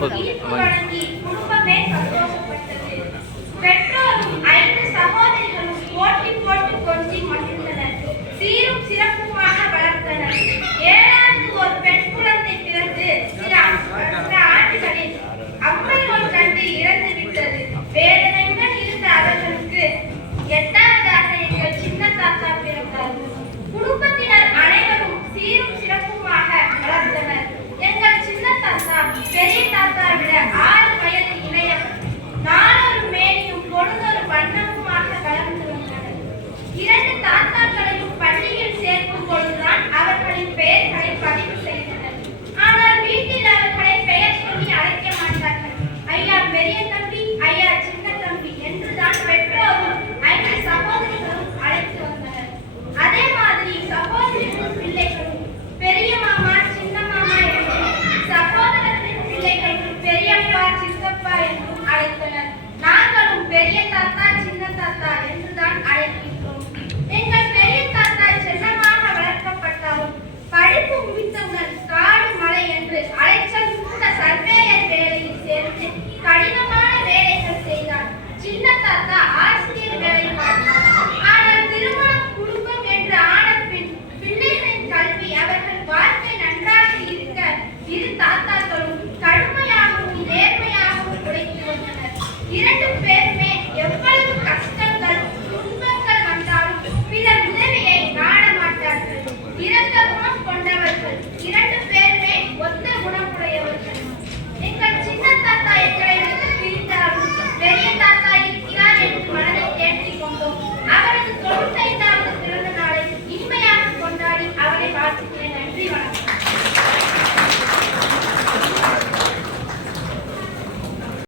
வழங்கி குடும்பமே சந்தோஷப்பட்டது. பெற்றோரும் 5 சகோதரிகளும் போட்டி போட்டு கொஞ்சி மகிழ்ந்தனர். சீரும் சிறப்புமாக வளர்த்தனர். 7வது ஒரு பெண் குழந்தை பிறந்து சில ஆண்டுகளில் அம்மை ஒன்றன்று இறந்து விட்டது. வேதனையுடன் இருந்த அவர்களுக்கு 8வதாக எங்கள் சின்ன தாத்தா பிறந்தார். குடும்பத்தினர் அனைவரும் சீரும் சிறப்புமாக வளர்த்தனர். எங்கள் சின்ன தாத்தா பெரிய தாத்தா விட 6 வயது இளையவர். நாளொரு மேனியும் பொழுதொரு வண்ணமுமாக வளர்ந்து வந்தனர். 2 தாத்தாக்களையும் பள்ளியில் சேர்க்கும் பொழுதுதான் அவர்களின் பெயர்களை பதிவு செய்தனர். ஆனால் வீட்டில் அவர்களை பெயர் சொல்லி அழைக்க மாட்டார்கள். ஐயா பெரிய தம்பி, ஐயா சின்ன தம்பி என்றுதான் பெற்றோரும் 5 சகோதரிகளும் அழைத்து வந்தனர். அதே மாதிரி சகோதரிகளின் பிள்ளைகளும் பெரிய மாமா சின்ன மாமா என்றும் சகோதரர்களின் பிள்ளைகளும் பெரியப்பா சித்தப்பா என்றும் அழைத்தனர். நாங்களும் பெரிய தாத்தா சின்ன தாத்தா என்றுதான் அழைக்கின்றோம். எங்கள் பெரிய தாத்தா செல்லமாக வளர்க்கப்பட்டாலும் படிப்பு முடித்தவுடன் காடு மலை என்று அலைச்சல் மிக்க சர்வேயர் வேலையில் சேர்ந்து கடினமான வேலைகள் செய்தார். சின்ன தாத்தா ஆசிரியர் வேலை பார்த்தார். ஆனால் திருமணம் குடும்பம் என்று ஆன பிள்ளைகளின் கல்வி அவர்கள் வாழ்க்கை நன்றாக இருக்க 2 தாத்தாக்களும் கடுமையாகவும் நேர்மையாகவும் உழைத்து வந்தனர். 2 பேர்